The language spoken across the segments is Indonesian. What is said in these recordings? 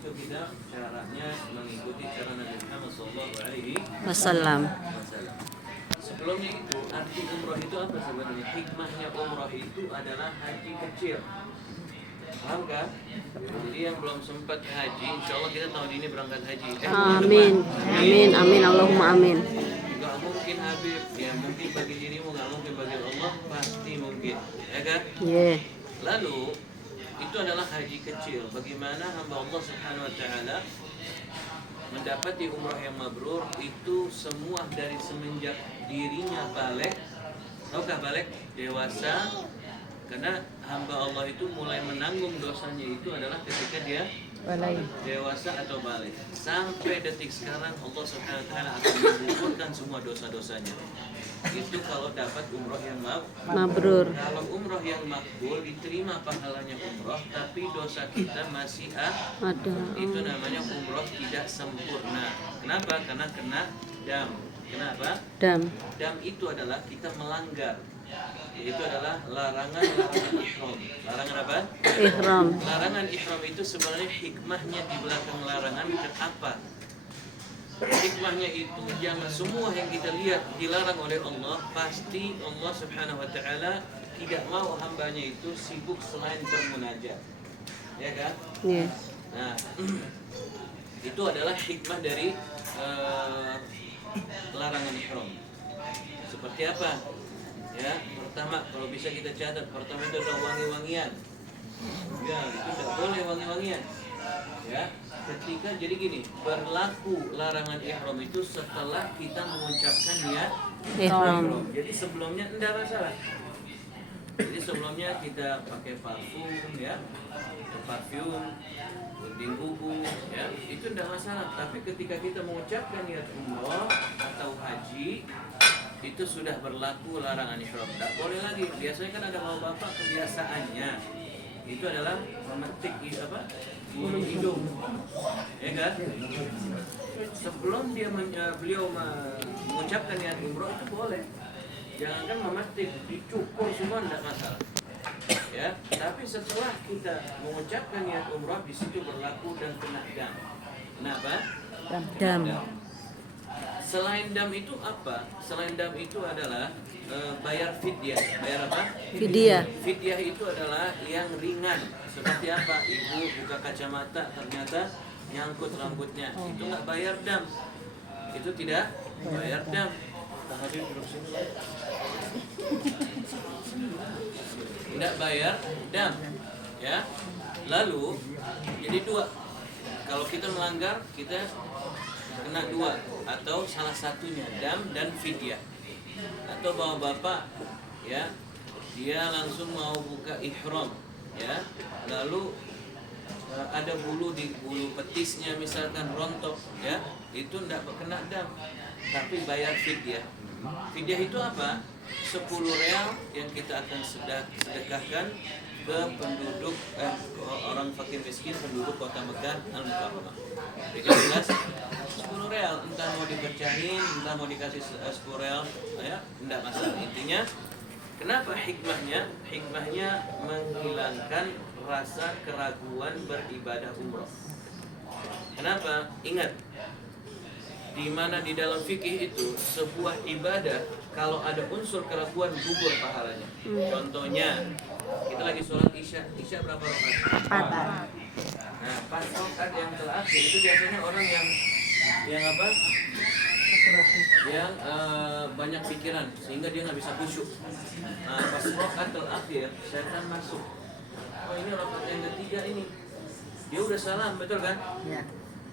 itu kita caranya mengikuti cara Nabi Muhammad SAW. Sebelumnya itu arti umroh itu apa sebenarnya? Hikmahnya umroh itu adalah haji kecil. Paham kan? Jadi yang belum sempat haji, insya Allah kita tahun ini berangkat haji. Amin, amin, amin, Allahumma amin. Gak mungkin Habib, ya mungkin bagi dirimu, gak mungkin bagi Allah, pasti mungkin, ya kan? Yeah. Lalu itu adalah haji kecil. Bagaimana hamba Allah Subhanahu Wa Taala mendapati umrah yang mabrur itu semua dari semenjak dirinya balik, tahukah balik? Dewasa. Karena hamba Allah itu mulai menanggung dosanya itu adalah ketika dia dewasa atau balik. Sampai detik sekarang Allah Subhanahu Wa Taala akan menggugurkan semua dosa-dosanya. Itu kalau dapat umroh yang Mabrur. Kalau umroh yang makbul diterima pahalanya umroh, tapi dosa kita masih Ada. Itu namanya umroh tidak sempurna. Kenapa? Karena kena dam. Kenapa? Dam. Dam itu adalah kita melanggar. Itu adalah larangan ihram. Larangan apa? Ihram. Larangan ihram itu sebenarnya hikmahnya di belakang larangan apa? Hikmahnya itu jangan semua yang kita lihat dilarang oleh Allah, pasti Allah Subhanahu Wa Taala tidak mau hambanya itu sibuk selain bermunajat, ya kan? Yeah. Nah, itu adalah hikmah dari larangan ihram. Seperti apa? Ya, pertama kalau bisa kita catat, pertama itu adalah wangi-wangian. Ya, itu tidak boleh wangi-wangian. Ya, ketika jadi gini, berlaku larangan ihram itu setelah kita mengucapkan niat Ihram. Jadi sebelumnya tidak masalah. Jadi sebelumnya kita pakai parfum, ya, parfum, gunting kuku, ya, itu tidak masalah. Tapi ketika kita mengucapkan niat umroh atau haji, itu sudah berlaku larangan ihram. Tak boleh lagi. Biasanya kan ada bapak kebiasaannya itu adalah memetik bulu hidung, ya kan? Sebelum beliau mengucapkan niat umroh itu boleh. Jangankan memetik, dicukur semua tidak masalah. Ya, tapi setelah kita mengucapkan niat umroh di situ berlaku dan kena dam. Kenapa? Dam. Selain dam itu apa? Selain dam itu adalah bayar fidyah. Bayar apa? Fidyah. Fidyah itu adalah yang ringan. Seperti apa? Ibu buka kacamata ternyata nyangkut rambutnya. Itu nggak bayar dam. Itu tidak bayar dam. Tidak bayar dam. Ya. Lalu jadi dua. Kalau kita melanggar kita kena dua, atau salah satunya dam dan fidyah. Atau bapak ya, dia langsung mau buka ihram, ya, lalu ada bulu di bulu petisnya misalkan rontok, ya, itu tidak kena dam, tapi bayar fidyah. Fidyah itu apa? 10 real yang kita akan sedekahkan ke penduduk orang fakir miskin penduduk kota Mekah Al-Mukarramah. Jadi jelas 10 real, entah mau dipecahin, entah mau dikasih 10 real, ya, tidak masalah. Intinya, kenapa hikmahnya? Hikmahnya menghilangkan rasa keraguan beribadah umroh. Kenapa? Ingat, di mana di dalam fikih itu sebuah ibadah kalau ada unsur keraguan gugur pahalanya. Contohnya, kita lagi sholat isya berapa rakaat? 4. Nah, pas rakaat yang terakhir itu biasanya orang yang apa? Yang banyak pikiran sehingga dia nggak bisa khusyuk. Nah, pas rakaat terakhir setan masuk. Oh, ini rakaat yang ketiga ini. Dia udah salam, betul kan? Ya.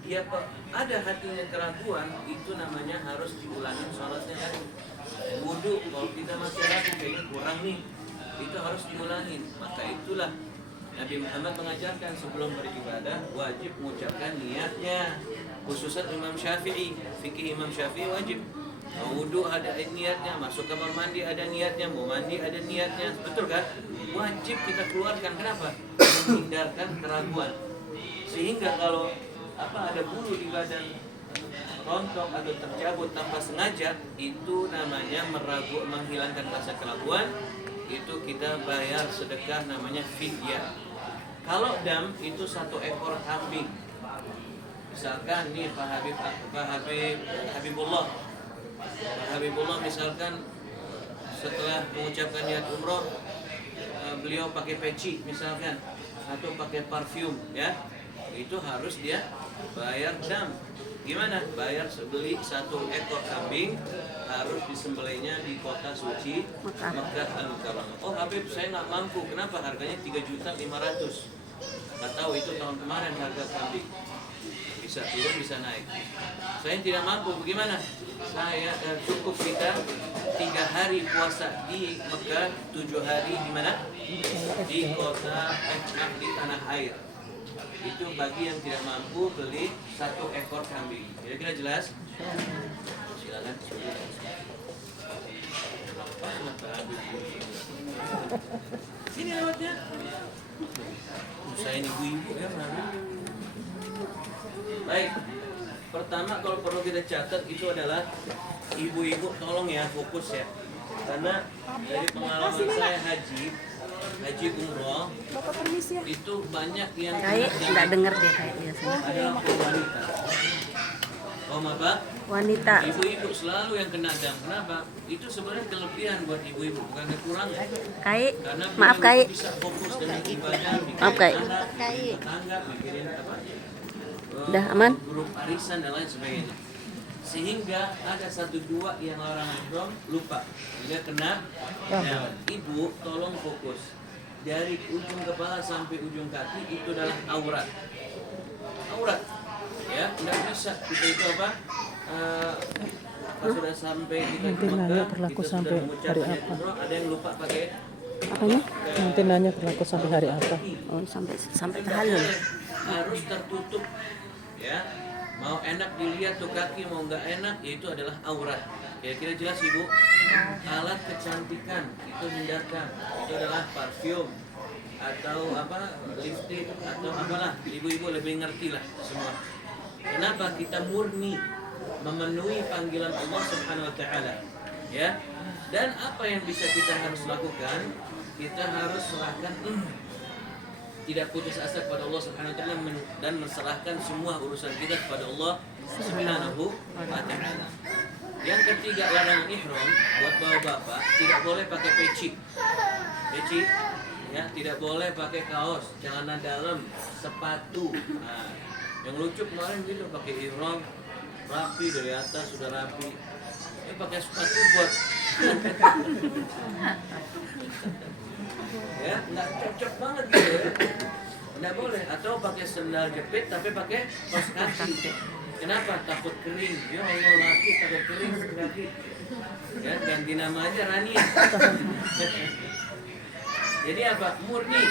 Dia ada hatinya keraguan, itu namanya harus diulangin sholatnya tadi. Wudu, kalau kita masih ragu kayaknya kurang nih, itu harus diulangin. Maka itulah Nabi Muhammad mengajarkan sebelum beribadah wajib mengucapkan niatnya. Khususan Imam Syafi'i, fikih Imam Syafi'i wajib. Mau wudu ada niatnya, masuk kamar mandi ada niatnya, mau mandi ada niatnya, betul kan? Wajib kita keluarkan. Kenapa? Menghindarkan keraguan. Sehingga kalau ada bulu di badan rontok atau tercabut tanpa sengaja, itu namanya menghilangkan rasa keraguan. Itu kita bayar sedekah namanya fidyah. Kalau dam itu 1 ekor kambing. Misalkan nih Pak Habibullah misalkan setelah mengucapkan niat umroh, beliau pakai peci misalkan atau pakai parfum ya, itu harus dia bayar dam. Gimana? Bayar beli 1 ekor kambing, harus disembelihnya di kota suci Makkah Al-Mukarramah. Oh Habib, saya nggak mampu. Kenapa? Harganya 3.500.000. Nggak tahu itu tahun kemarin harga kambing. Bisa turun, bisa naik. Saya tidak mampu. Bagaimana? Saya cukup kita 3 hari puasa di Mekah, 7 hari di mana? Di kota di tanah air. Itu bagi yang tidak mampu beli 1 ekor kambing. Kira-kira jelas? Silakan. Sini lewatnya. Usahain ibu-ibu ya, baik. Pertama kalau perlu kita catat itu adalah ibu-ibu, tolong ya fokus ya. Karena dari pengalaman saya haji umroh itu banyak yang Kayak nggak dengar deh kayak biasanya. adalah wanita. Oh apa? Wanita. Ibu-ibu selalu yang kena dam. Kenapa? Itu sebenarnya kelebihan buat ibu-ibu, bukan kekurangan. Kayak, Karena maaf Kayak. bisa fokus dengan ibadah, Maaf, Kak. mikirin tetangga, mikirin apa? Udah aman? Grup arisan dan lain sebagainya. Sehingga ada 1-2 yang orang ihram lupa, dia kena. Nah, ibu tolong fokus. Dari ujung kepala sampai ujung kaki itu adalah aurat. Aurat. Ya, tidak bisa kita itu apa? Pas sudah sampai kita ke Mekah, berlaku kita sampai sudah mengucapkan hari niat apa? umroh, ada yang lupa pakai Apanya? Nanti nanya berlaku sampai hari apa? Oh, sampai Tidak tahallul. boleh. Harus tertutup ya, mau enak dilihat tuh kaki, mau nggak enak, yaitu adalah aurat. Kira-kira jelas ibu? Alat kecantikan itu hindarkan. Itu adalah parfum atau apa, lipstick atau apalah, ibu-ibu lebih ngerti lah semua. Kenapa? Kita murni memenuhi panggilan Allah Subhanahu wa taala. Ya. Dan apa yang bisa kita harus lakukan? Kita harus serahkan tidak putus asa kepada Allah Subhanahu wa taala dan menserahkan semua urusan kita kepada Allah Subhanahu wa taala. Yang ketiga, larangan ihram buat bapak-bapak tidak boleh pakai peci. Peci ya, tidak boleh pakai kaos, celana dalam, sepatu. Nah, yang lucu kemarin gitu pakai ihram rapi dari atas sudah rapi. Pakai sepatu buat ya, nggak cocok banget gitu ya. Nggak boleh. Atau pakai sendal jepit tapi pakai kaos kaki. Kenapa? Takut kering. Ya Allah, laki takut kering kaki. Ya, ganti nama aja Rania. Jadi apa? Murni.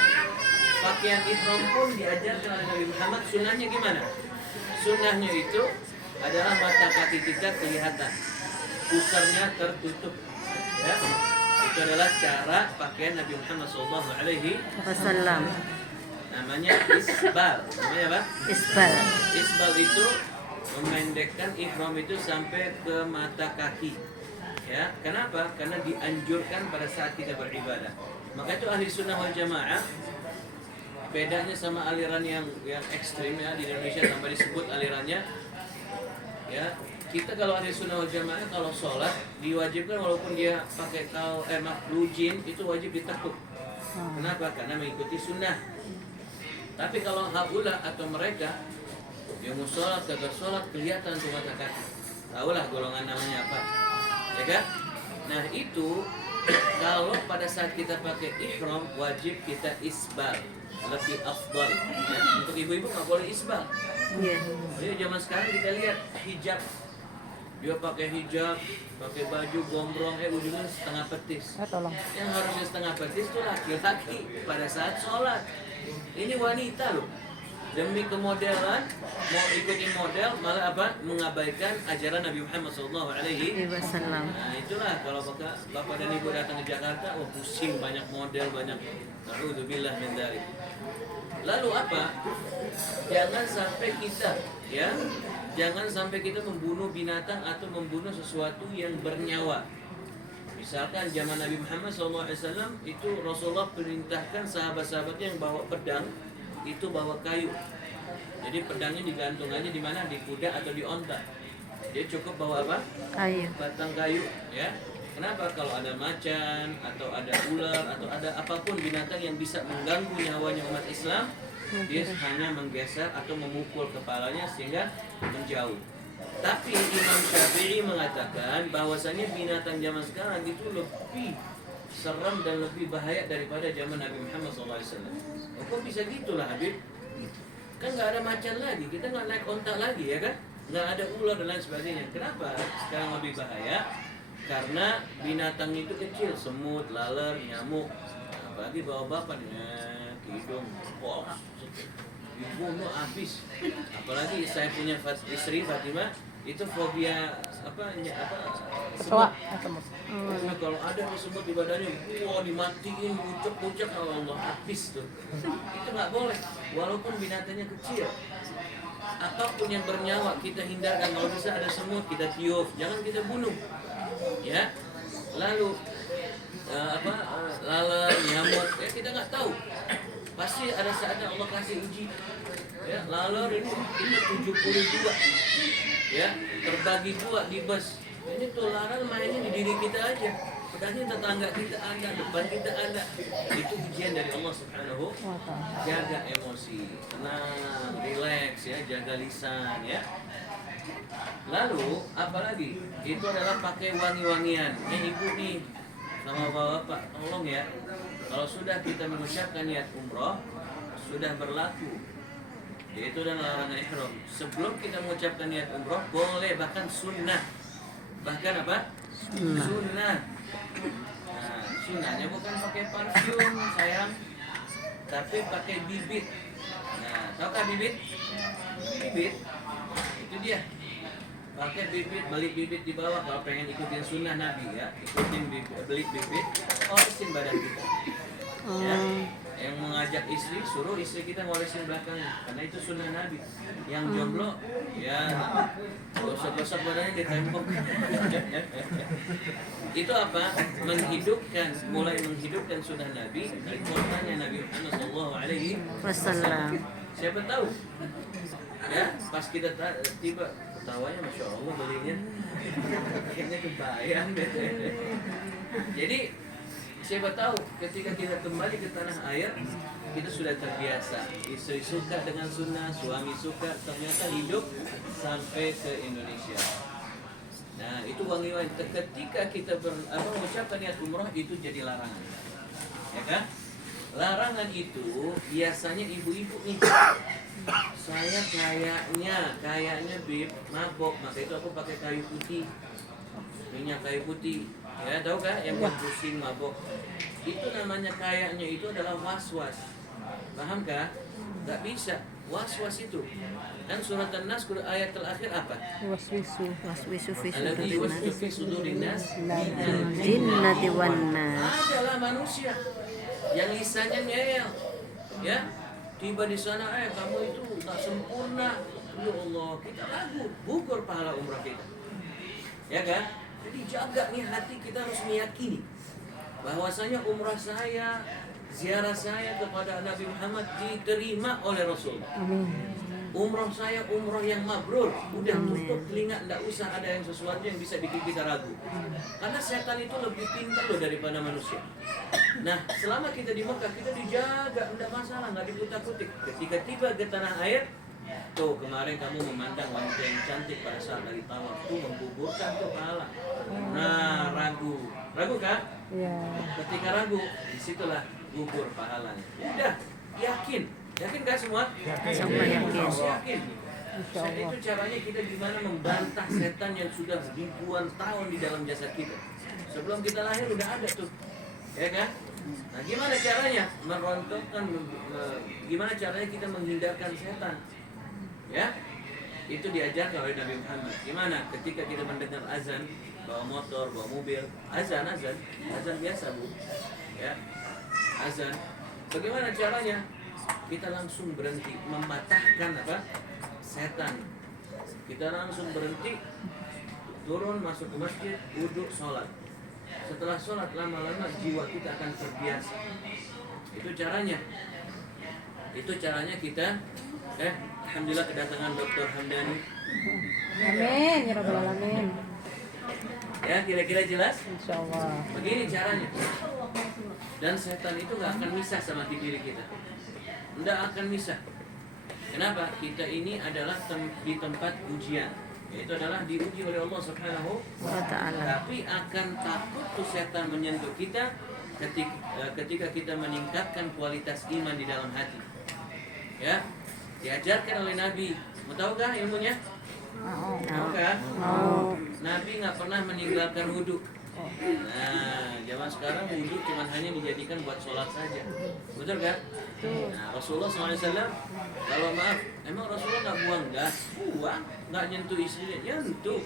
Pakaian ihram pun diajarkan oleh Nabi Muhammad. Sunnahnya gimana? Sunnahnya itu adalah mata kaki kita kelihatan, pusarnya tertutup. Ya, itu adalah cara pakaian Nabi Muhammad SAW. Namanya isbal. Namanya apa? Isbal. Isbal itu memendekkan ihram itu sampai ke mata kaki. Ya, kenapa? Karena dianjurkan pada saat kita beribadah. Maka itu ahli sunnah wal jamaah. Bedanya sama aliran yang ekstrim ya di Indonesia sampai disebut alirannya. Ya, kita kalau ahli sunnah wal jamaah kalau sholat diwajibkan walaupun dia pakai blue jean itu wajib ditekuk. Kenapa? Karena mengikuti sunnah. Tapi kalau haula atau mereka yang mau sholat kagak sholat kelihatan tuh mata kaki. Tahulah golongan namanya apa, ya kan? Nah itu kalau pada saat kita pakai ihram wajib kita isbal, lebih afdal. Ya, untuk ibu-ibu nggak boleh isbal. Iya. Jadi zaman sekarang kita lihat hijab, dia pakai hijab, pakai baju gombrong, ujungnya setengah petis. Tolong. Yang harusnya setengah petis itu laki-laki pada saat sholat. Ini wanita loh. Demi kemodelan, mau ikutin model, malah apa? Mengabaikan ajaran Nabi Muhammad SAW. Nah itulah kalau bapak dan ibu datang ke Jakarta, oh pusing, banyak model, banyak. Na'udzubillah min dzalik. Lalu apa? Jangan sampai kita membunuh binatang atau membunuh sesuatu yang bernyawa. Misalkan zaman Nabi Muhammad SAW itu Rasulullah perintahkan sahabat-sahabatnya yang bawa pedang itu bawa kayu. Jadi pedangnya digantung aja di mana, di kuda atau di onta. Dia cukup bawa apa? Kayu. Batang kayu, ya. Kenapa? Kalau ada macan atau ada ular atau ada apapun binatang yang bisa mengganggu nyawanya umat Islam, dia hanya menggeser atau memukul kepalanya sehingga menjauh. Tapi Imam Syafi'i mengatakan bahwasanya binatang zaman sekarang itu lebih seram dan lebih bahaya daripada zaman Nabi Muhammad SAW. Kok bisa gitulah Habib? Kan nggak ada macan lagi, kita nggak naik onta lagi ya kan? Nggak ada ular dan lain sebagainya. Kenapa sekarang lebih bahaya? Karena binatang itu kecil, semut, laler, nyamuk. Apalagi bawa bapak nih, hidung, dibunuh habis. Apalagi saya punya istri Fatimah, itu fobia semut. Nah, kalau ada semut di badannya, dimatiin, bucek-bucek, Allah habis tuh. Itu nggak boleh, walaupun binatangnya kecil. Apapun yang bernyawa kita hindarkan. Kalau bisa ada semut kita tiup, jangan kita bunuh. Ya, lalu laler, nyamuk, ya kita nggak tahu. Pasti ada saatnya Allah kasih uji. Ya, laler ini kita 72, ya, terbagi 2 di bus. Ini tuh laler mainnya di diri kita aja. Padahal tetangga kita ada, depan kita ada. Itu ujian dari Allah Subhanahu. Jaga emosi, tenang, relax ya, jaga lisan ya. Lalu apalagi? Itu adalah pakai wangi-wangian. Ibu nih sama bapak, tolong ya. Kalau sudah kita mengucapkan niat umroh, sudah berlaku. Yaitu dan larangan ihram. Sebelum kita mengucapkan niat umroh, boleh bahkan sunnah. Bahkan apa? Sunnah. Nah, sunnahnya bukan pakai parfum sayang, tapi pakai bibit. Nah, tahukah bibit? Bibit itu dia. Pakai bibit, beli bibit di bawah kalau pengen ikutin sunnah Nabi ya. Ikutin beli bibit, olesin badan kita. Ya. Yang mengajak istri, suruh istri kita ngolesin belakangnya, karena itu sunnah Nabi. Yang jomblo, ya gosok-gosok badannya di tembok. Itu apa? Mulai menghidupkan sunnah Nabi dari Qurannya Nabi Muhammad SAW. Siapa tahu? Ya, pas kita tiba, ketawanya Masya Allah belinya, kayaknya kebayang deh. Jadi siapa tahu ketika kita kembali ke tanah air, kita sudah terbiasa. Istri suka dengan sunnah, suami suka, ternyata hidup sampai ke Indonesia. Nah, itu wangi-wangi. Ketika kita mengucapkan niat umroh, itu jadi larangan, ya kan? Larangan itu biasanya ibu-ibu nih. Saya kayaknya bib mabok, maka itu aku pakai kayu putih, minyak kayu putih. Ya, tahu kan yang buat pusing mabok. Itu namanya kayaknya, itu adalah was-was. Paham kah? Gak bisa. Was-was itu. Dan surat An-Nas ayat terakhir apa? Waswisu fi Alladzi yuwaswisu fi sudurin nas jinnati wan nas. adalah manusia yang lisannya ngeyel. Ya. Tiba di sana, kamu itu tak sempurna. Ya Allah, kita ragu, gugur pahala umrah kita. Ya kan? Jadi jaga nih hati, kita harus meyakini bahwasanya umrah saya, ziarah saya kepada Nabi Muhammad diterima oleh Rasul. Umrah saya umrah yang mabrur. Udah tutup telinga, enggak usah ada yang sesuatu yang bisa bikin kita ragu. Karena setan itu lebih pintar loh daripada manusia. Nah, selama kita di Mekah, kita dijaga, enggak masalah, enggak diputar-putik. Ketika tiba ke tanah air, tuh kemarin kamu memandang wanita yang cantik pada saat lagi tawaf, tuh menggugurkan tuh pahala. Nah, ragu kan? Iya. Ketika ragu, disitulah gugur pahalanya. Udah, yakin gak semua? Semua yakin. Itu caranya kita gimana membantah setan yang sudah ribuan tahun di dalam jasad kita. Sebelum kita lahir udah ada tuh, ya kan? Nah, gimana caranya merontokkan? Gimana caranya kita menghindarkan setan? Ya, itu diajarkan oleh Nabi Muhammad. Gimana? Ketika kita mendengar azan, bawa motor, bawa mobil, azan biasa bu, ya, azan. Bagaimana caranya? Kita langsung berhenti, mematahkan setan. Kita langsung berhenti, turun masuk ke masjid, wudhu, sholat. Setelah sholat lama-lama jiwa kita akan terbiasa. Itu caranya. Itu caranya kita alhamdulillah kedatangan Dr. Hamdani. Amin, ya Rabbal Alamin. Ya, kira-kira jelas? Insyaallah. Begini caranya. Dan setan itu nggak akan misah sama diri kita. Nggak akan misah. Kenapa? Kita ini adalah di tempat ujian. Yaitu adalah diuji oleh Allah Subhanahu wa ta'ala. Tapi akan takut tuh setan menyentuh kita ketika kita meningkatkan kualitas iman di dalam hati. Ya, diajarkan oleh Nabi. Mau tahukah ilmunya? Mau kan? Nabi nggak pernah meninggalkan wudhu. Nah, zaman sekarang wudhu cuma hanya dijadikan buat sholat saja. Betul kan? Nah, Rasulullah SAW, kalau maaf, emang Rasulullah nggak buang gas? Buang, nggak nyentuh istrinya, nyentuh.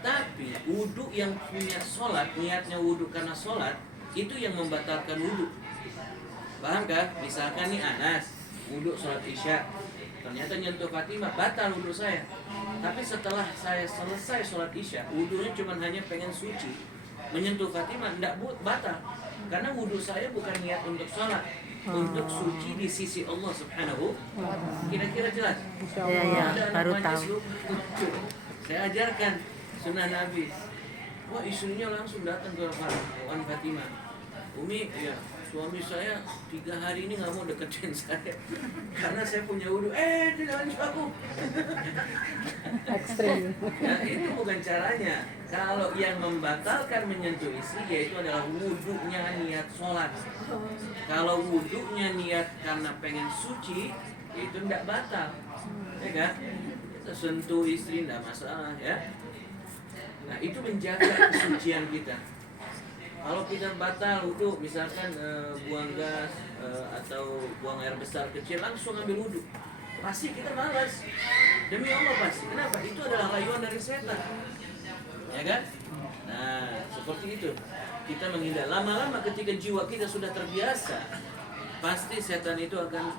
Tapi wudhu yang punya sholat, niatnya wudhu karena sholat, itu yang membatalkan wudhu. Paham kan? Misalkan nih Anas, wudhu sholat isya, ternyata nyentuh Fatimah, batal wudhu saya. Tapi setelah saya selesai sholat isya, wudhunya cuma hanya pengen suci, menyentuh Fatimah, tidak batal. Karena wudhu saya bukan niat untuk sholat, untuk suci di sisi Allah Subhanahu. Kira-kira jelas? Ya, Ada anak baru majelis tahu. Saya ajarkan sunnah Nabi. Wah, istrinya langsung datang ke Wan Fatimah. Umi, ya suami saya 3 hari ini nggak mau deketin saya karena saya punya wudhu. Tidak lanjut aku. Ekstrim. Ya, itu bukan caranya. Kalau yang membatalkan menyentuh istri yaitu adalah wudhunya niat sholat. Kalau wudhunya niat karena pengen suci, itu tidak batal, ya kan? Kita sentuh istri tidak masalah, ya. Nah, itu menjaga kesucian kita. Kalau kita batal wudhu, misalkan buang gas atau buang air besar kecil, langsung ambil wudhu, pasti kita malas. Demi Allah pasti. Kenapa? Itu adalah rayuan dari setan, ya kan? Nah, seperti itu. Kita menghindar. Lama-lama ketika jiwa kita sudah terbiasa, pasti setan itu akan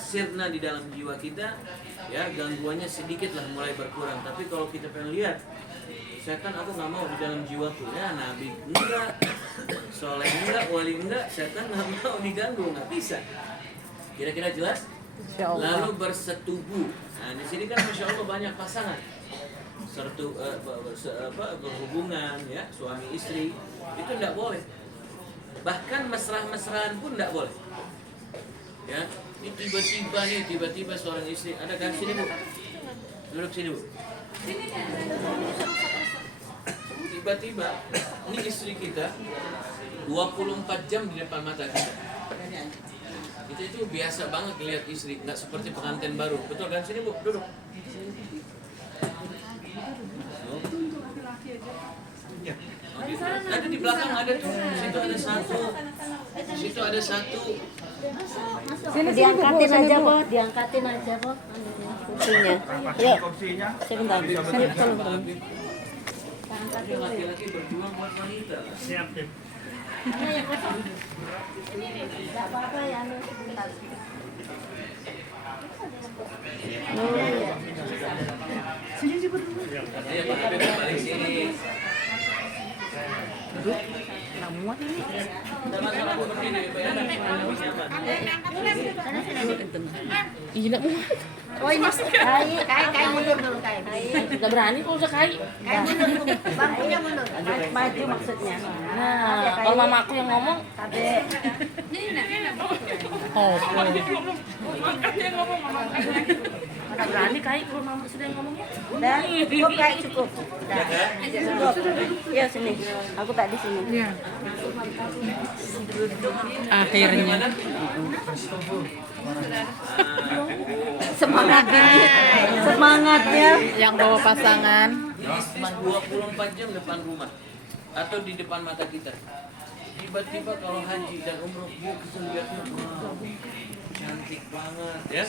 sirna di dalam jiwa kita, ya, gangguannya sedikit lah mulai berkurang. Tapi kalau kita pengen lihat setan, aku nggak mau di dalam jiwaku, ya Nabi enggak, soleh enggak, wali enggak, setan nggak mau diganggu, nggak bisa. Kira-kira jelas? Lalu bersetubuh. Nah, di sini kan masya Allah banyak pasangan berhubungan, ya, suami istri itu tidak boleh. Bahkan mesra-mesraan pun tidak boleh. Ya, ini tiba-tiba seorang istri, ada kan sini Bu, duduk sini Bu. Tiba-tiba ini istri kita 24 jam di depan mata kita. Kita itu biasa banget lihat istri, nggak seperti pengantin baru. Betul kan? Sini Bu, duduk. Ada di belakang ada tuh. Situ ada satu. Situ ada satu. Diangkatin aja, Po. Diangkatin aja, Po. Kursinya. Yuk. Sebentar. Sebentar. Laki-laki berjuang buat wanita. Siap deh. Enggak apa-apa ya, sebentar. Ayo Pak, balik sini. Nggak muat ini. Ada masalah Bu, berdiri, Pak, ya? Nyaman. Iya, enggak muat. Oh ini kai mundur dulu kai. Enggak berani kalau udah kai. Kai mundur dulu. Bangkunya mundur. Maju maksudnya. Nah, kalau mama aku yang ngomong, Tabe. oh, Mana berani kai kalau mama sudah ngomongnya. Udah, cukup kai cukup. Udah. Cukup. Iya sini. Aku tak di sini. Iya. Akhirnya. Semangatnya Yang bawa pasangan. Istri 24 jam depan rumah atau di depan mata kita. Tiba-tiba kalau haji dan umroh, kita lihatnya cantik banget, ya.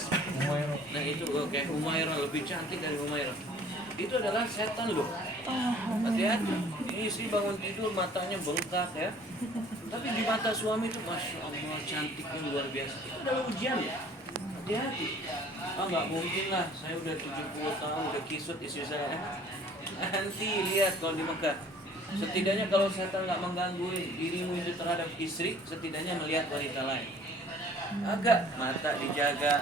Nah itu kayak Humairah, lebih cantik dari Humairah. Itu adalah setan loh. Hati-hati. Ini istri bangun tidur matanya bengkak, ya. Tapi di mata suami itu masya Allah cantiknya luar biasa. Itu adalah ujian ya. Hati-hati. Nggak mungkin lah. Saya udah 70 tahun udah kisut istri saya. Nanti lihat kalau di Mekah. Setidaknya kalau setan nggak mengganggu dirimu itu terhadap istri, setidaknya melihat wanita lain. Agak mata dijaga,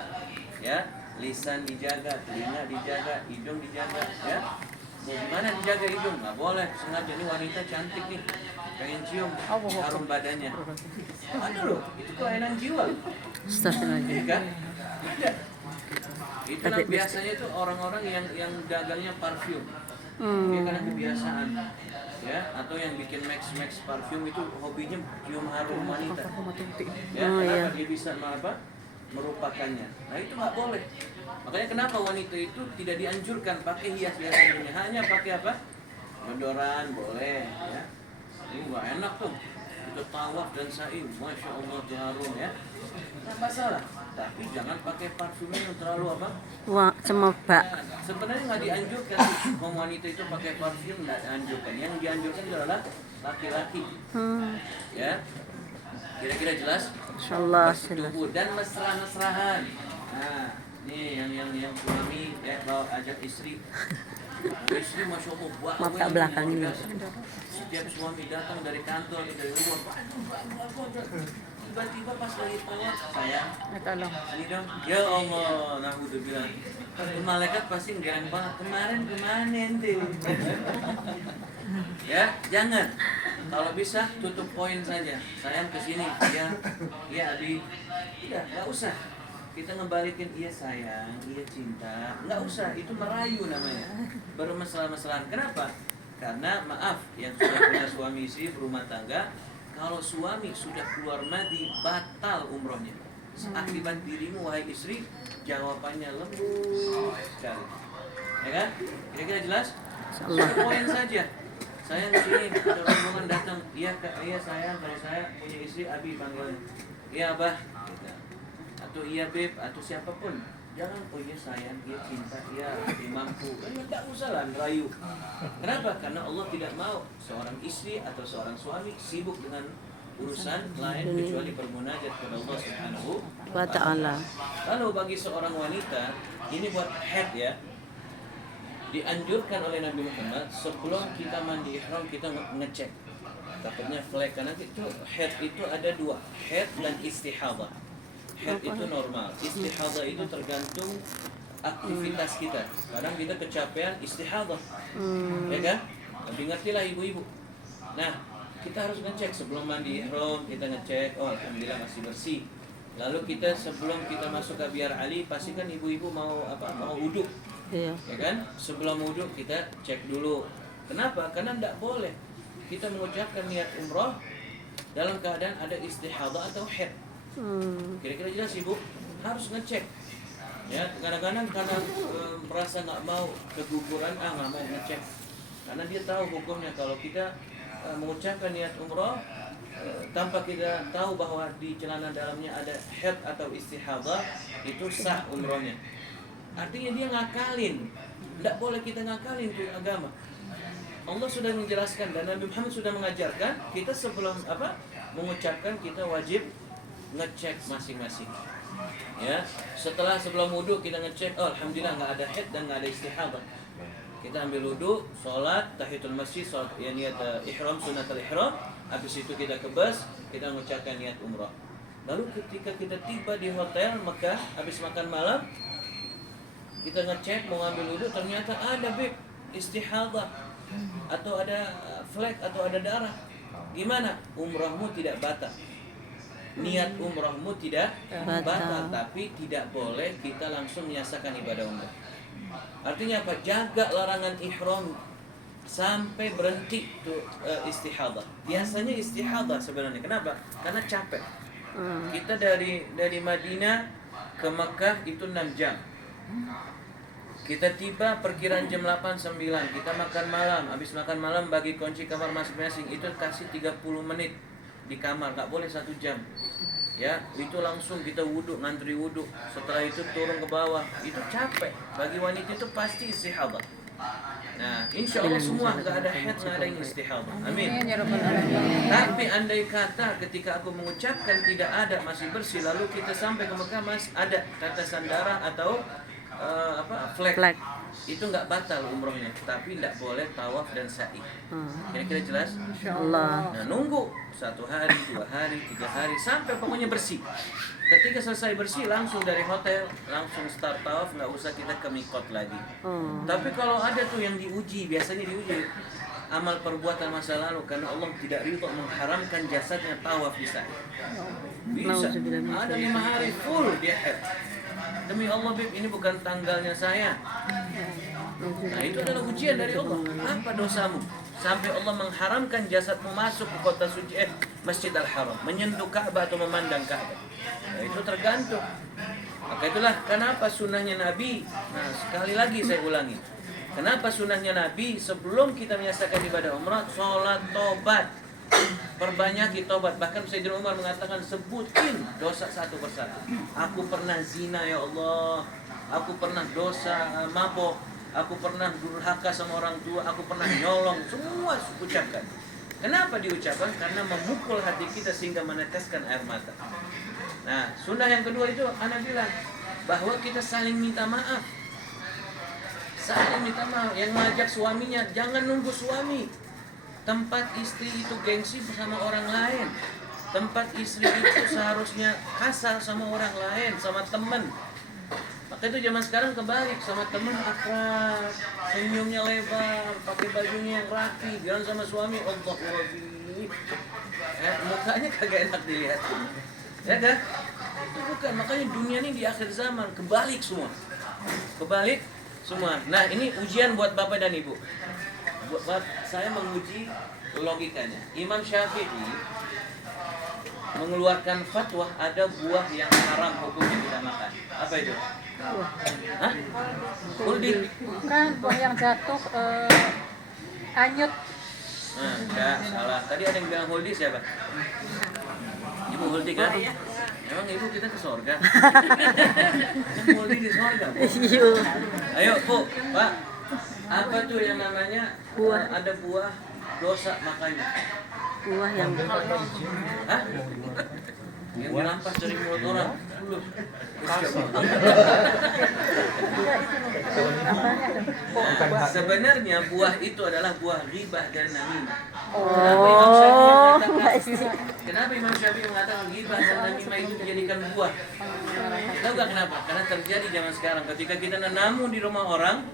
ya, lisan dijaga, telinga dijaga, hidung dijaga, ya. Mau gimana dijaga hidung? Nggak boleh sengaja nih wanita cantik nih, pengen cium harum badannya. Ada loh, itu kelainan jiwa, ya kan? Ada. Itulah biasanya itu orang-orang yang dagangnya parfum. Dia karena kebiasaan, ya, atau yang bikin max parfum itu hobinya cium harum wanita. Ya, kenapa dia bisa merupakannya? Nah itu nggak boleh. Makanya kenapa wanita itu tidak dianjurkan pakai hias-hiasan dunia, hanya pakai apa? Deodoran boleh, ya. Ini nggak enak tuh. Itu tawaf dan sa'i, masya Allah tuh harum, ya. Nggak masalah. Tapi jangan pakai parfumnya yang terlalu apa? Wah, cemebak. Nah, sebenarnya nggak dianjurkan kaum wanita itu pakai parfum, nggak dianjurkan. Yang dianjurkan adalah laki-laki. Ya, kira-kira jelas? Insyaallah jelas. Bersetubuh dan mesra-mesrahan. Nah, nih yang suami ya kalau ajak istri. Istri masya Allah buat Mata belakang ini. setiap suami datang dari kantor dari rumah, tiba-tiba pas lagi tawaf, sayang, Tolong. ini dong, ya Allah, naudzubillah. Malaikat pasti ngerang banget, kemarin ente. Ya, jangan. Kalau bisa tutup poin saja. Sayang kesini, ya Abi. Tidak, nggak usah. Kita ngebalikin, iya sayang, iya cinta. Nggak usah, itu merayu namanya. Baru masalah-masalahan. Kenapa? Karena maaf, yang sudah punya suami istri berumah tangga, kalau suami sudah keluar madi, batal umrohnya. Akibat dirimu wahai istri, jawabannya lembut sekali. Ya kan? Kira-kira jelas? Satu poin saja. Sayang sini, ada rombongan datang. Iya kak, iya sayang, kalau saya punya istri, Abi panggilnya. Iya abah. Gitu. Atau iya beb, atau siapapun. Jangan, oh iya sayang, iya cinta, iya mampu. Tidak usah lah rayu. Kenapa? Karena Allah tidak mau seorang istri atau seorang suami sibuk dengan urusan lain kecuali bermunajat kepada Allah Subhanahu Wa ta'ala. Lalu bagi seorang wanita, ini buat head ya, dianjurkan oleh Nabi Muhammad sebelum kita mandi ihram kita ngecek. Takutnya flek, karena itu head itu ada dua, head dan istihadah. Head itu normal, istihadah itu tergantung aktivitas kita. Kadang kita kecapean istihadah, ya kan? Tapi ngertilah ibu-ibu. Nah, kita harus ngecek sebelum mandi ihram, kita ngecek, oh alhamdulillah masih bersih. Lalu kita sebelum kita masuk ke biar Ali, pastikan ibu-ibu mau wudhu, Iya. ya kan? Sebelum wudhu kita cek dulu. Kenapa? Karena tidak boleh kita mengucapkan niat umroh dalam keadaan ada istihadah atau haid. Kira-kira jelas ibu? Harus ngecek. Ya, kadang-kadang karena merasa nggak mau keguguran, nggak mau ngecek. Karena dia tahu hukumnya kalau kita mengucapkan niat umroh tanpa kita tahu bahwa di celana dalamnya ada haid atau istihadah, itu sah umrohnya. Artinya dia ngakalin. Tidak boleh kita ngakalin itu agama. Allah sudah menjelaskan dan Nabi Muhammad sudah mengajarkan kita sebelum mengucapkan kita wajib ngecek masing-masing. Ya, sebelum wudhu kita ngecek, oh alhamdulillah nggak ada haid dan nggak ada istihadah. Kita ambil wudhu, sholat, tahiyatul masjid, sholat, ya niat ihram, sunatul ihram. Habis itu kita kebas, kita mengucapkan niat umrah. Lalu ketika kita tiba di hotel Mekah, habis makan malam, kita ngecek mau ngambil wudhu, ternyata ada beb istihadah atau ada flek atau ada darah. Gimana? Umrahmu tidak batal. Niat umrahmu tidak batal, tapi tidak boleh kita langsung menyaksikan ibadah umrah. Artinya apa? Jaga larangan ihram sampai berhenti tuh istihadah. Biasanya istihadah sebenarnya. Kenapa? Karena capek. Kita dari Madinah ke Mekah itu 6 jam. Kita tiba perkiraan jam 8-9. Kita makan malam. Habis makan malam bagi kunci kamar masing-masing. Itu kasih 30 menit di kamar, nggak boleh 1 jam. Ya, itu langsung kita wudhu, ngantri wudhu. Setelah itu turun ke bawah. Itu capek. Bagi wanita itu pasti istihadah. Nah, insya Allah semua nggak ada haid, nggak ada yang istihadah. Amin. Tapi andai kata ketika aku mengucapkan tidak ada, masih bersih, lalu kita sampai ke Mekah masih ada tetesan darah atau flek. itu nggak batal umrohnya, tapi nggak boleh tawaf dan sa'i. Kira-kira jelas? Insyaallah. Nah, nunggu 1 hari, 2 hari, 3 hari sampai pokoknya bersih. Ketika selesai bersih langsung dari hotel, langsung start tawaf, nggak usah kita ke mikot lagi. Tapi kalau ada tuh yang diuji, biasanya diuji amal perbuatan masa lalu, karena Allah tidak ridho mengharamkan jasadnya tawaf di sa'i. Bisa, ada 5 hari full dia haid. Demi Allah Bib, ini bukan tanggalnya saya. Nah itu adalah ujian dari Allah. Apa dosamu? Sampai Allah mengharamkan jasadmu masuk ke kota suci, Masjid Al-Haram, menyentuh Ka'bah atau memandang Ka'bah. Nah itu tergantung. Maka itulah kenapa sunnahnya Nabi. Nah sekali lagi saya ulangi, kenapa sunnahnya Nabi sebelum kita menyelesaikan ibadah umrah, sholat tobat. Perbanyaki tobat. Bahkan Sayyidina Umar mengatakan, sebutin dosa satu persatu. Aku pernah zina ya Allah, aku pernah dosa mabok, aku pernah durhaka sama orang tua, aku pernah nyolong. Semua ucapkan. Kenapa diucapkan? Karena memukul hati kita sehingga meneteskan air mata. Nah sunnah yang kedua itu anak bilang bahwa kita saling minta maaf. Saling minta maaf. Yang mengajak suaminya, jangan nunggu suami. Tempat istri itu gengsi bersama orang lain. Tempat istri itu seharusnya kasar sama orang lain, sama teman. Maka itu zaman sekarang kebalik, sama teman akrab, senyumnya lebar, pakai bajunya yang rapi, jangan sama suami Allahu Rabbi. Mukanya kagak enak dilihat. Ya kan? Itu bukan, makanya dunia ini di akhir zaman kebalik semua. Kebalik semua. Nah, ini ujian buat Bapak dan Ibu. Buat saya menguji logikanya. Imam Syafi'i mengeluarkan fatwa ada buah yang haram hukumnya kita makan. Apa itu? Hah? Huldi. Bukan buah yang jatuh anyut. Nah, enggak, salah. Tadi ada yang bilang Huldi siapa? Ibu Huldi kan? Emang ibu kita ke surga? Huldi di surga. Ayo, Bu, Pak. Apa tuh yang namanya buah? Ada buah dosa makanya. Buah yang Hah? Yang dirampas dari mulut orang. Belum. Nah, sebenarnya buah itu adalah buah ghibah dan namimah. Kenapa Imam Syafi'i mengatakan ghibah dan namimah itu dijadikan buah? Tahu gak kenapa? Karena terjadi zaman sekarang ketika kita menamu di rumah orang,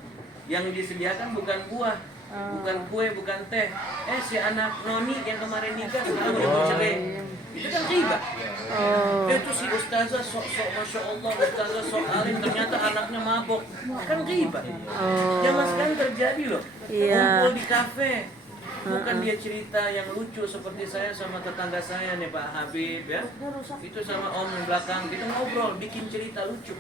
yang disediakan bukan buah, bukan kue, bukan teh. Si anak noni yang kemarin nikah sekarang udah mau cerai. Itu kan ghibah. Itu si ustazah sok-sok masya Allah, ustazah sok alim, ternyata anaknya mabok. Kan ghibah. Zaman sekarang terjadi loh. Kumpul di kafe. Bukan dia cerita yang lucu seperti saya sama tetangga saya nih Pak Habib ya. Itu sama om di belakang, kita ngobrol, bikin cerita lucu.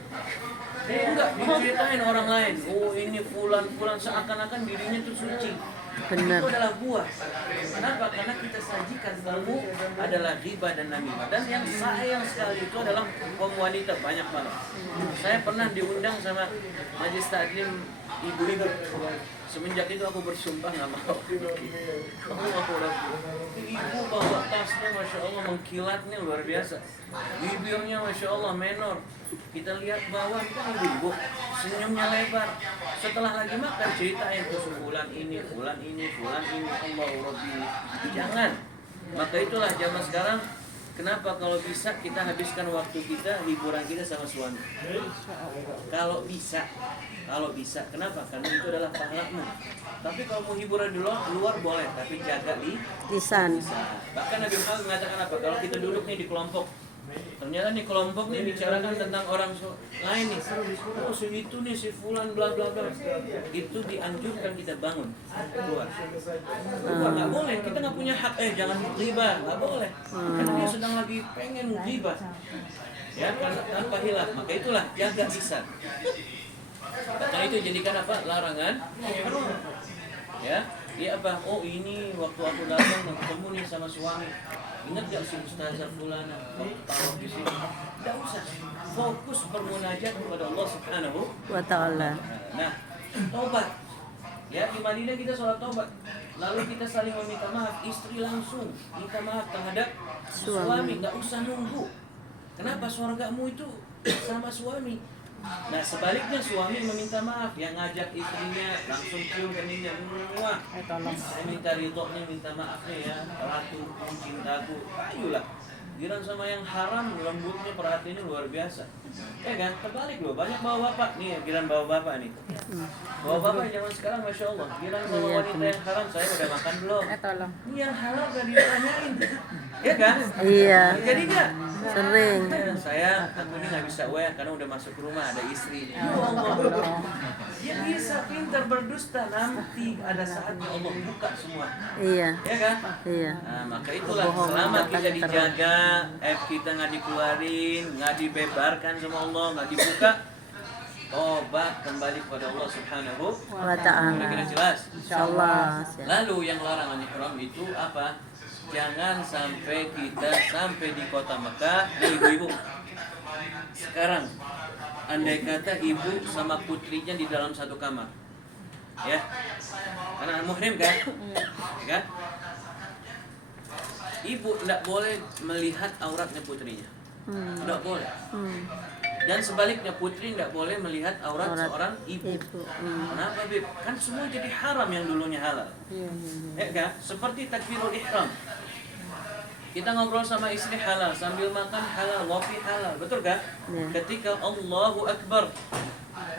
Enggak, diceritain orang lain. Oh ini fulan seakan-akan dirinya itu suci. benar. Itu adalah buah. Kenapa? Karena kita sajikan kamu adalah ghibah dan namimah. Dan yang sayang sekali itu adalah kaum wanita banyak banget. Saya pernah diundang sama majelis taklim ibu-ibu. Semenjak itu aku bersumpah nggak mau. Aku ibu bawa tasnya, masya Allah mengkilatnya luar biasa. Bibirnya masya Allah menor. Kita lihat bawah kan ibu senyumnya lebar. Setelah lagi makan ceritain tuh bulan ini, Allah Rabbi. Jangan. Maka itulah zaman sekarang. Kenapa kalau bisa kita habiskan waktu kita, hiburan kita sama suami. Kalau bisa. Kenapa? Karena itu adalah pahlamu. Tapi kalau mau hiburan di luar boleh, tapi jaga lisan. Bahkan Nabi Muhammad mengatakan apa? Kalau kita duduk nih di kelompok, ternyata nih kelompok nih bicarakan tentang orang lain nih. Oh si itu nih si fulan bla bla bla. Itu dianjurkan kita bangun keluar. Nggak boleh, kita nggak punya hak. Jangan ghibah, nggak boleh. Karena dia sedang lagi pengen ghibah. Ya karena tanpa hilaf. Maka itulah jaga lisan. Maka itu jadikan apa? Larangan. Ya, dia apa? Oh ini waktu aku datang ketemu nih sama suami. Ingat gak si Ustazah Fulana waktu tawaf di sini? Tidak usah. Fokus bermunajat kepada Allah Subhanahu wa ta'ala. Nah, tobat. Ya, di Madinah kita sholat tobat. Lalu kita saling meminta maaf. Istri langsung minta maaf terhadap suami. Nggak usah nunggu. Kenapa? Surgamu itu sama suami. Nah sebaliknya suami meminta maaf, yang ngajak istrinya langsung cium keningnya, wah saya minta ridhonya, minta maaf nih ya, ratu cintaku, ayolah. Giran sama yang haram, lembutnya perhatiannya luar biasa. Ya kan? Terbalik loh, banyak bawa bapak nih, giran bawa bapak nih. Bawa bapak zaman sekarang, masya Allah, giran sama wanita yang haram, saya udah makan belum? Ini yang halal gak ditanyain, ya kan? Iya. Jadi gak? Sering. Saya aku ini nggak bisa karena udah masuk rumah ada istri. Ya Allah, dia bisa pintar berdusta, nanti ada saatnya Allah buka semua. Iya. Ya kan? Iya. Nah, maka itulah Bohong selama akan kita dijaga, kita nggak dikeluarin, nggak dibebarkan sama Allah, nggak dibuka, tobat kembali kepada Allah Subhanahu wa ta'ala. Kira-kira jelas? Insyaallah. Lalu yang larangan ihram itu apa? Jangan sampai kita sampai di kota Mekah, ibu-ibu. Sekarang, andai kata ibu sama putrinya di dalam satu kamar, ya, karena muhrim kan, ya kan? Ibu tidak boleh melihat auratnya putrinya, tidak boleh. Dan sebaliknya putri tidak boleh melihat aurat seorang ibu. Kenapa, Bib? Kan semua jadi haram yang dulunya halal. Ya kan? Seperti takbirul ihram. Kita ngobrol sama istri halal, sambil makan halal, ngopi halal, betul kan? Ketika Allahu Akbar,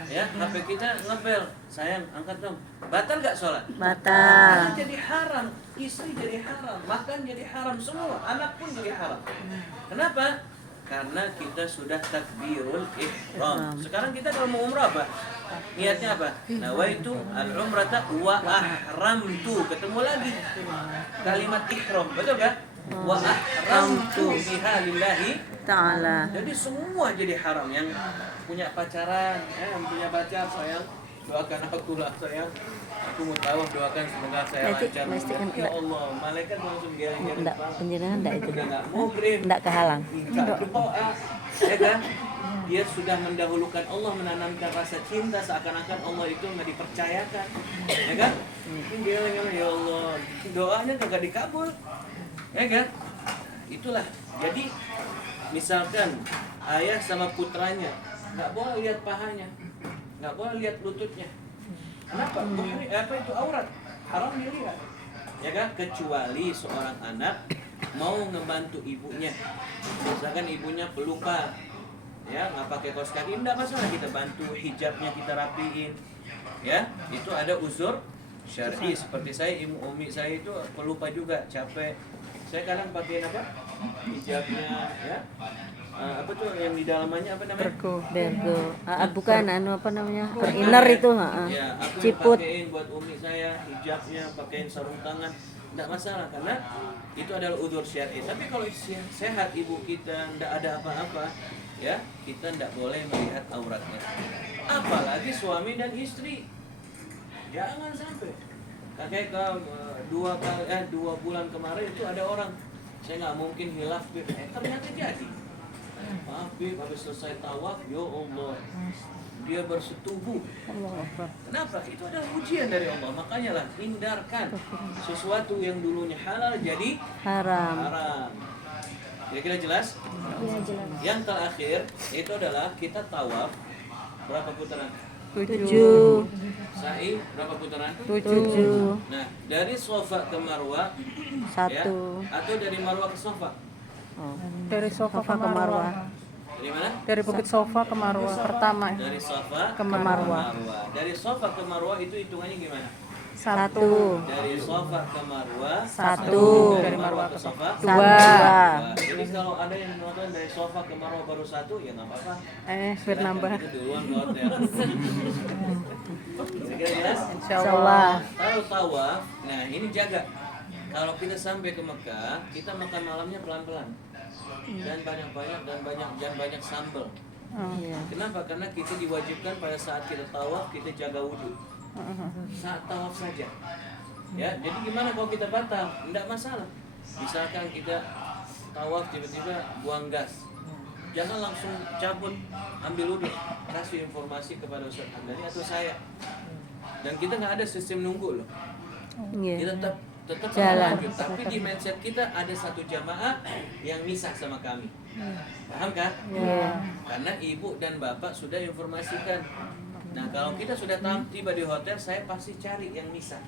ya HP kita ngebel, sayang angkat dong. Batal gak sholat? Batal. Karena jadi haram, istri jadi haram, makan jadi haram, semua anak pun jadi haram. Kenapa? Karena kita sudah takbirul ihram. Sekarang kita kalau mau umrah apa? Niatnya apa? Nawaitu al-umrata wa ahramtu. Ketemu lagi kalimat ihram, betul kan? Wa ahramtu biha lillahi ta'ala. Jadi semua jadi haram. Yang punya pacaran, yang punya pacar, sayang doakan aku lah sayang. Aku mau tawaf, doakan semoga saya lancar. Ya Allah, malaikat langsung geleng-geleng. Enggak, penjenengan enggak itu. Udah enggak muhrim, Enggak kehalang. enggak doa, ya kan? Dia sudah mendahulukan Allah, menanamkan rasa cinta seakan-akan Allah itu nggak dipercayakan, ya kan? Geleng-geleng, ya Allah, doanya kagak dikabul, ya kan? Itulah. Jadi misalkan ayah sama putranya nggak boleh lihat pahanya, nggak boleh lihat lututnya. Kenapa? Apa itu aurat? Haram dilihat, ya kan? Kecuali seorang anak mau ngebantu ibunya, misalkan ibunya pelupa, ya nggak pakai kaos kaki, enggak masalah, kita bantu hijabnya, kita rapiin, ya itu ada uzur syar'i. Seperti saya, umi saya itu pelupa juga, capek, saya kadang pakai apa hijabnya, ya apa tuh yang di dalamannya apa namanya? Bergo. Bukan apa namanya? Inner itu, Ya, aku ciput. pakein buat umi saya hijabnya, pakein sarung tangan, tidak masalah karena itu adalah udzur syar'i. Tapi kalau sehat ibu kita, tidak ada apa-apa, ya kita tidak boleh melihat auratnya. Apalagi suami dan istri, jangan sampai. Kakek dua bulan kemarin itu ada orang, saya nggak mungkin hilaf, ternyata jadi. Maaf, Bib, habis selesai tawaf, ya Allah, dia bersetubuh. Kenapa? Itu adalah ujian dari Allah. Makanya lah, hindarkan sesuatu yang dulunya halal jadi haram. Kira-kira jelas? Iya, jelas. Yang terakhir itu adalah kita tawaf berapa putaran? 7. Sa'i berapa putaran? 7. Nah, dari Safa ke Marwah 1. ya, atau dari Marwah ke Safa? Dari Safa ke Marwah. Dari mana? Dari Bukit Safa ke Marwah pertama. Dari Safa Ke ke Marwah. Dari Safa ke Marwah itu hitungannya gimana? 1. Dari Safa ke Marwah 1. dari Marwah ke Safa 2. Jadi kalau ada yang nonton dari Safa ke Marwah baru 1, ya nggak apa-apa. Biar nambah. Itu duluan ke hotel. Kira-kira jelas? Insyaallah. Kalau tawaf, nah ini jaga. Kalau kita sampai ke Mekah, kita makan malamnya pelan-pelan dan banyak sambal. Iya. Kenapa? Karena kita diwajibkan pada saat kita tawaf kita jaga wudhu. Saat tawaf saja. Ya, jadi gimana kalau kita batal? Tidak masalah. Misalkan kita tawaf tiba-tiba buang gas, jangan langsung cabut, ambil wudhu, kasih informasi kepada Ustaz Hamdani atau saya. Dan kita nggak ada sistem nunggu loh. Iya. Kita tetap tetap akan Jalan. lanjut. Tapi di mindset kita ada satu jamaah yang misah sama kami. Paham kan? Iya. Karena ibu dan bapak sudah informasikan. Nah kalau kita sudah tiba di hotel, saya pasti cari yang misah.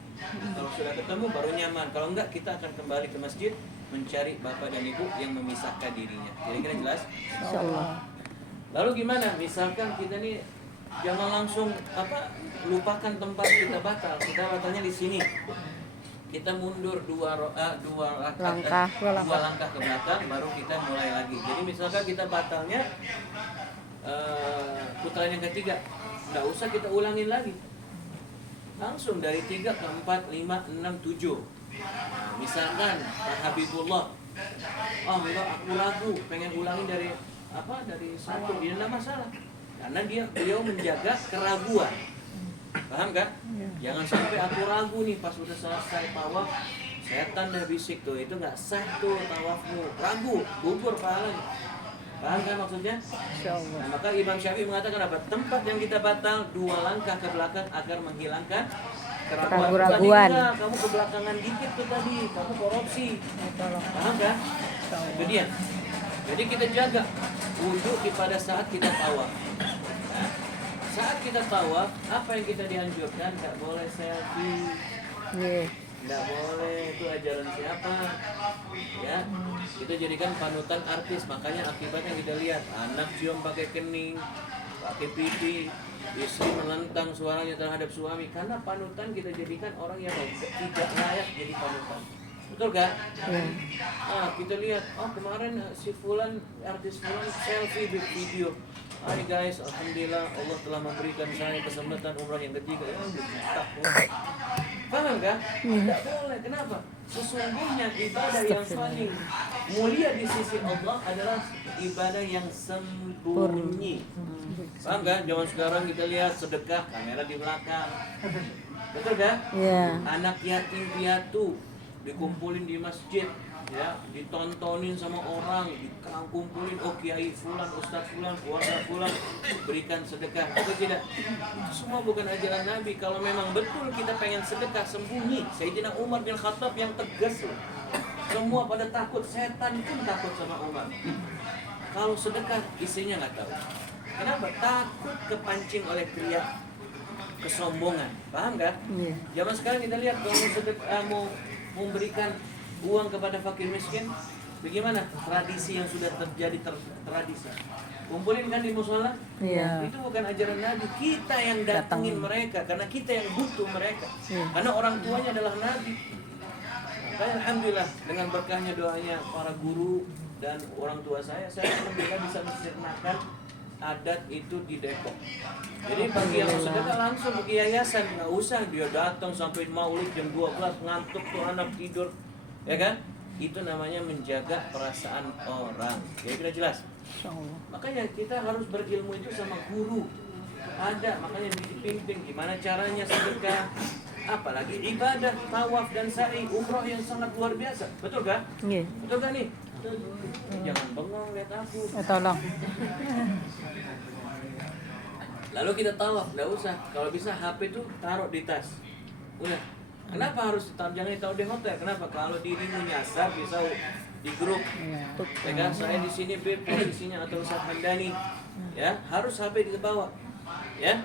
Kalau sudah ketemu baru nyaman. Kalau enggak, kita akan kembali ke masjid mencari bapak dan ibu yang memisahkan dirinya. Kira-kira jelas? Insyaallah. Lalu gimana? Misalkan kita nih jangan langsung lupakan tempat kita batal. Kita batalnya di sini. Kita mundur dua langkah ke belakang, baru kita mulai lagi. Jadi misalkan kita batalnya putaran yang ketiga, nggak usah kita ulangin lagi. Langsung dari 3 ke 4, 5, 6, 7. Nah, misalkan Pak Habibullah, oh enggak, aku ragu, pengen ulangin dari 1, ini enggak masalah. Karena beliau menjaga keraguan. Paham kan? Jangan sampai aku ragu nih pas udah selesai tawaf, setan dah bisik tuh, itu nggak sah tuh tawafmu, ragu, gugur pahalanya. Paham kan maksudnya? Insyaallah. Nah, maka Imam Syafi'i mengatakan apa? Tempat yang kita batal 2 langkah ke belakang agar menghilangkan keraguan. Tadi enggak, kamu ke belakangan dikit tuh tadi, kamu korupsi. Paham kan? Itu dia. Jadi kita jaga wudhu pada saat kita tawaf. Nah, saat kita tawaf, apa yang kita dianjurkan? Nggak boleh selfie. Nggak boleh, itu ajaran siapa? Ya, kita jadikan panutan artis. Makanya akibatnya kita lihat anak cium pakai kening, pakai pipi, istri melentang suaranya terhadap suami. Karena panutan kita jadikan orang yang tidak layak jadi panutan. Betul kan? Nah, kita lihat, oh kemarin si Fulan, artis Fulan selfie video. Hai guys, alhamdulillah Allah telah memberikan saya kesempatan umrah yang ketiga. Ya, paham kan? Tidak boleh. Kenapa? Sesungguhnya ibadah yang paling mulia di sisi Allah adalah ibadah yang sembunyi. Paham kan? Zaman sekarang kita lihat sedekah, kamera di belakang. Betul kan? Anak yatim piatu dikumpulin di masjid, ya, ditontonin sama orang, dikumpulin, oh kiai fulan, ustaz fulan, keluarga fulan, berikan sedekah. Atau tidak? Itu semua bukan ajaran Nabi. Kalau memang betul kita pengen sedekah sembunyi, Sayyidina Umar bin Khattab yang tegas loh. Semua pada takut, setan pun takut sama Umar. Kalau sedekah isinya nggak tahu. Kenapa? Takut kepancing oleh kriya kesombongan. Paham kan? Zaman sekarang kita lihat kalau sedekah mau memberikan uang kepada fakir miskin, bagaimana tradisi yang sudah terjadi tradisi? Kumpulin kan di musola? Itu bukan ajaran Nabi. Kita yang datengin mereka karena kita yang butuh mereka. Karena orang tuanya adalah Nabi. Makanya alhamdulillah dengan berkahnya doanya para guru dan orang tua saya alhamdulillah bisa mensirnakan adat itu di Depok. Jadi bagi yang sedekah langsung pergi yayasan, nggak usah dia datang sampai maulid jam 12 ngantuk tuh anak tidur, ya kan? Itu namanya menjaga perasaan orang. Kira-kira jelas? Makanya kita harus berilmu itu sama guru. Ada, makanya dipimpin gimana caranya sedekah. Apalagi ibadah tawaf dan sa'i, umroh yang sangat luar biasa. Betul kan? Betul kan nih? Jangan bengong lihat aku. Tolong. Lalu kita tawaf, nggak usah. Kalau bisa HP tuh taruh di tas. Udah. Kenapa harus jangan taruh di hotel? Kenapa? Kalau dirimu nyasar bisa di grup. Ya kan? Saya di sini posisinya atau Ustaz Hamdani. Ya, harus HP di bawah. Ya.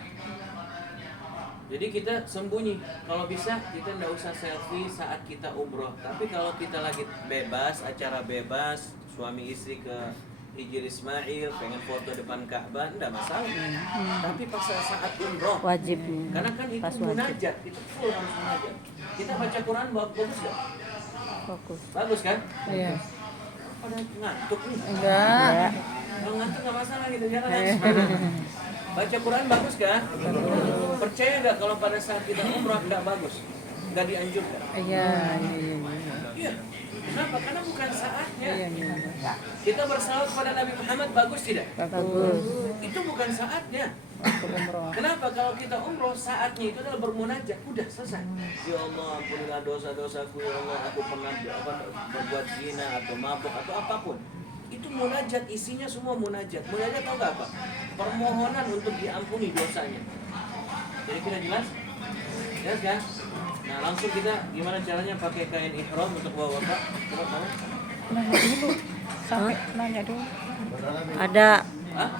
Jadi kita sembunyi. Kalau bisa kita nggak usah selfie saat kita umroh. Tapi kalau kita lagi bebas, acara bebas, suami istri ke Hijri Ismail, pengen foto depan Ka'bah, enggak masalah. Tapi pas saat umroh Wajib. karena kan itu munajat, itu full harus munajat. Kita baca Quran bagus nggak? Bagus kan? Iya. Pada ngantuk nih. Enggak. Kalau ngantuk nggak masalah gitu, jangan nangis. Baca Quran bagus kan? Percaya nggak kalau pada saat kita umroh nggak bagus, nggak dianjurkan? Iya. Iya. Kenapa? Karena bukan saatnya. Kita bersalawat kepada Nabi Muhammad bagus tidak? Bagus. Itu bukan saatnya. Umroh. Kenapa? Kalau kita umroh saatnya itu adalah bermunajat, udah selesai. Ya Allah, ampunilah dosa-dosaku ya Allah, aku pernah berbuat zina atau mabuk atau apapun. Itu munajat, isinya semua munajat. Munajat tahu nggak apa? Permohonan untuk diampuni dosanya. Jadi kita jelas? Ya kan? Nah langsung kita gimana caranya pakai kain ihram untuk bawa bapak? Coba kamu? Nanya dulu. Sampai nanya dulu. Ada Hah?